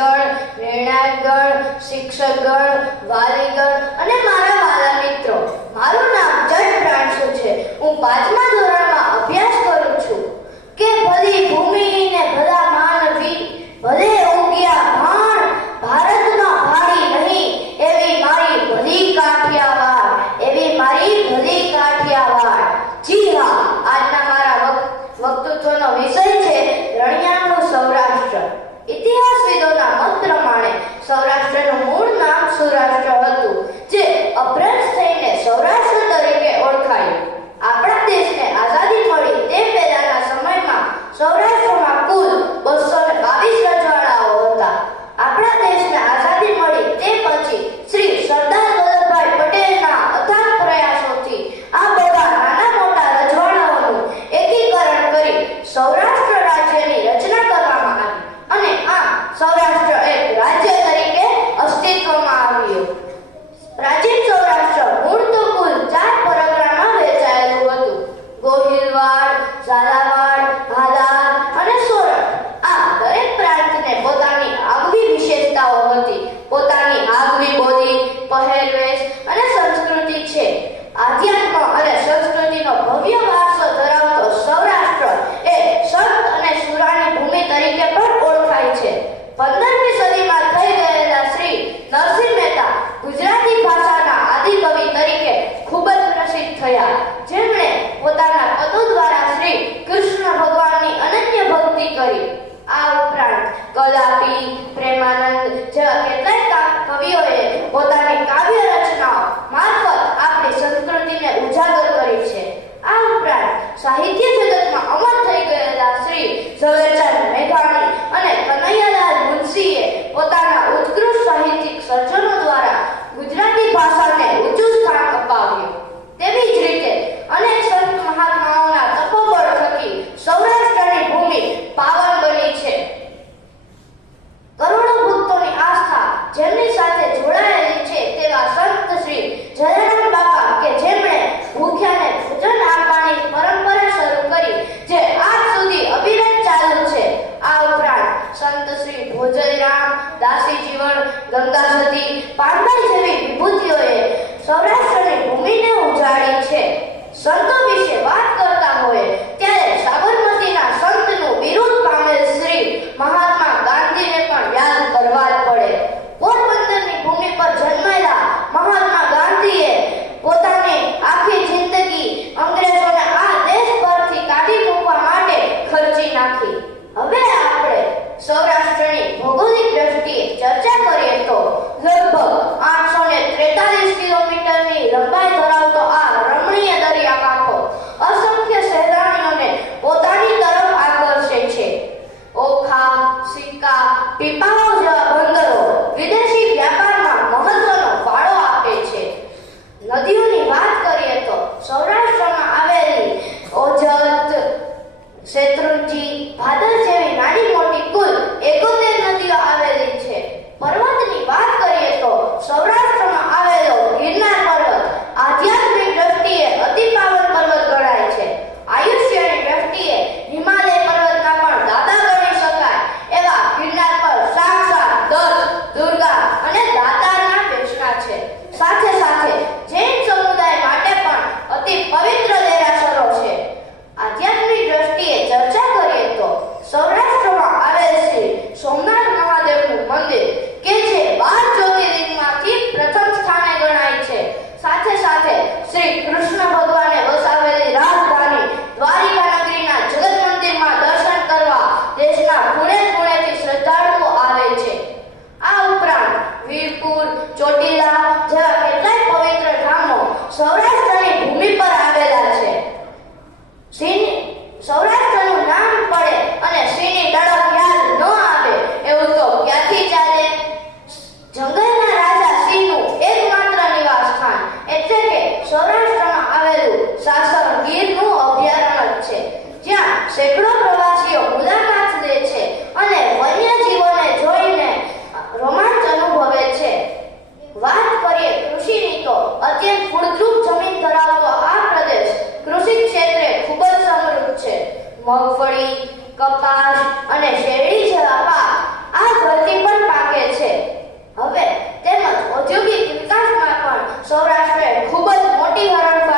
અધિકારીગણ, નિર્ણાયકગણ, શિક્ષકગણ, વાલીગણ અને મારા વાલા મિત્રો, મારું નામ જટ પ્રાંશુ છે. હું 5મા ધોરણમાં અભ્યાસ કરું છું. કે ભલી ભૂમિ ને ભલા માનવી, ભલે ઉગ્યા ભાણ ભારતમાં ભાડી નહીં, એવી મારી ભલી કાઠિયાવાડ, એવી મારી ભલી કાઠિયાવાડ. જી હા, આજના મારા વક્તૃત્વનો વિષય છે રણિયાનું સૌરાષ્ટ્ર. ઇતિહાસવિદોના મત પ્રમાણે સૌરાષ્ટ્રનું મૂળ નામ સૌરાષ્ટ્ર હતું, જે અભ્રંશ થઈને સૌરાષ્ટ્ર તરીકે ઓળખાયું. આપણા દેશને આઝાદી મળી તે પહેલાના સમયમાં સૌરાષ્ટ્રમાં કુલ 222 રજવાડાઓ હતા. આપણા દેશને આઝાદી મળી તે પછી શ્રી સરદાર વલ્લભભાઈ પટેલના અથાગ પ્રયાસોથી આ બધા નાના મોટા રજવાડાઓનું એકીકરણ કરી સૌરાષ્ટ્ર રાજ્યની રચના કરવામાં આવી અને આમ સૌરાષ્ટ્ર એક રાજ્ય તરીકે અસ્તિત્વમાં આવ્યું. પ્રાચીન સૌરાષ્ટ્ર મૂળ તો કુલ 4 પરગણામાં વહેંચાયેલું હતું: ગોહિલવાડ, ઝાલાવાડ, હાલાર અને સોરઠ. આ દરેક પ્રાંતને પોતાની આગવી વિશેષતાઓ હતી, પોતાની આગવી બોલી, પહેરવેશ અને સંસ્કૃતિ છે. આધ્યાત્મ અને સંસ્કૃતિનો ભવ્ય વારસો ધરાવતો સૌરાષ્ટ્ર એ સંત અને સુરાણી ભૂમિ તરીકે પણ ઓળખાય છે. 15મી સદીમાં થઈ ગયેલા શ્રી નરસિંહ મહેતા ગુજરાતી ભાષાના આદિકવિ તરીકે ખૂબ જ પ્રસિદ્ધ થયા, જેમણે પોતાના પદો દ્વારા શ્રી કૃષ્ણ ભગવાનની અનન્ય ભક્તિ કરી. આ ઉપરાંત કલાપી, પ્રેમાનંદ જેવા કેટલાય કવિઓએ પોતાની કાવ્ય રચનાઓ મારફત આપણી સંસ્કૃતિને ઉજાગર કરી છે. આ ઉપરાંત સાહિત્ય જગતમાં અમર થઈ ગયેલા શ્રી ઝવેરચંદ મેઘાણી અને કનૈયાલાલ મુનશીએ પોતાના ઉત્કૃષ્ટ સાહિત્યિક સર્જનો દ્વારા ગુજરાતી ભાષાને ઊંચું સ્થાન અપાવ્યું. તેવી જ રીતે અનેક સંત મહાત્માઓના તપોબળ થકી સૌરાષ્ટ્રની ભૂમિ પાવન બની છે. કરોડો ભક્તોની આસ્થા જેમની સાથે જોડાયેલી છે તેવા સંત શ્રી જલારામ બાપા, કે જેમણે ભૂખ્યાને ભોજન આપવાની પરંપરા શરૂ કરી, જે આજ સુધી અવિરત ચાલુ છે. આ ઉપરાંત સંત શ્રી ભોજરામ, દાસી જીવન, ગંગા સતી, પાનભાઈ જેવી વિભૂતિઓએ સૌરાષ્ટ્રની ભૂમિને ઉજાડી છે. સંતો વિશે વાત કરતા હોય ત્યારે સાબરમતીના સંતનું બિરુદ પામેલ શ્રી મહાત્મા ગાંધીને પણ યાદ કરવા જ પડે. પોરબંદરની ભૂમિ પર જન્મેલા મહાત્મા ગાંધીએ પોતાની આખી જિંદગી અંગ્રેજોને આ દેશ પરથી કાઢી મૂકવા માટે ખર્ચી નાખી. હવે આપણે સૌરાષ્ટ્રની ભૌગોલિક દ્રષ્ટિએ ચર્ચા કરીએ તો લગભગ 843 કિલોમીટરની લંબાઈ ધરાવતો આ રમણીય દરિયાકાંઠો અસંખ્ય સહેલાણીઓને પોતાની તરફ આકર્ષે છે. ઓખા, સિક્કા, પીપાઓ જેવા બંદરો વિદેશી વ્યાપારમાં મહત્વનો ફાળો આપે છે. નદીઓની વાત કરીએ તો સૌરાષ્ટ્રમાં આવેલી ઓજત, શેત્રુંજી, ભાદર જેવી નાની મોટી કુલ 71 નદીઓ આવેલી છે. પર્વતની વાત કરીએ તો સૌરાષ્ટ્રમાં આવેલો ગિરનાર પર્વત આધ્યાત્મિક દ્રષ્ટિએ અતિ પાવન પર્વત ગણાય છે. આયુષ્યની દ્રષ્ટિએ હિમાલય પર્વતના પણ દાદા ગણી શકાય એવા ગિરનાર પર સાક્ષાત દત્ત, દુર્ગા અને દાતારના બેસણા છે. સાથે સાથે જૈન સમુદાય માટે પણ અતિ પવિત્ર દેરાસરો છે. આધ્યાત્મિક દ્રષ્ટિએ ચર્ચા કરીએ તો સૌરાષ્ટ્રમાં આવેલ શ્રી સોમનાથ મહાદેવનું મંદિર, કે જે 12 જ્યોતિર્લિંગમાંથી પ્રથમ સ્થાને ગણાય છે. સાથે સાથે શ્રી કૃષ્ણ ભગવાને વસાવેલી રાજધાની દ્વારિકા નગરીના જગત મંદિરમાં દર્શન કરવા દેશના ખૂણે ખૂણેથી શ્રદ્ધાળુઓ આવે છે. આ ઉપરાંત વીરપુર, ચોટીલા જેવા કેટલાય પવિત્ર ધામો સૌરાષ્ટ્રની ભૂમિ પર આવેલા છે. સૌરાષ્ટ્રનું નામ પડે અને સિંહની તડપ યાદ ન આવે એવું તો ક્યાંથી ચાલે? જંગલના રાજા સિંહનું એકમાત્ર નિવાસ સ્થાન એટલે કે સૌરાષ્ટ્રમાં આવેલું સાસણ ગીરનું અભયારણ્ય છે, જ્યાં સેંકડો પ્રવાસીઓ મુલાકાત લે છે અને વન્યજીવોને જોઈને રોમાંચ અનુભવે છે. વાત કરીએ કૃષિની તો અત્યંત ફળદ્રુપ જમીન ધરાવતો આ પ્રદેશ કૃષિ ક્ષેત્રે ખૂબ જ સમૃદ્ધ છે. મગફળી, કપાસ અને શેરડી જેવા પાક આ જલ્દી પણ પાકે છે. હવે તેમજ ઔદ્યોગિક વિકાસમાં પણ સૌરાષ્ટ્રે ખૂબ જ મોટી હરણફાળ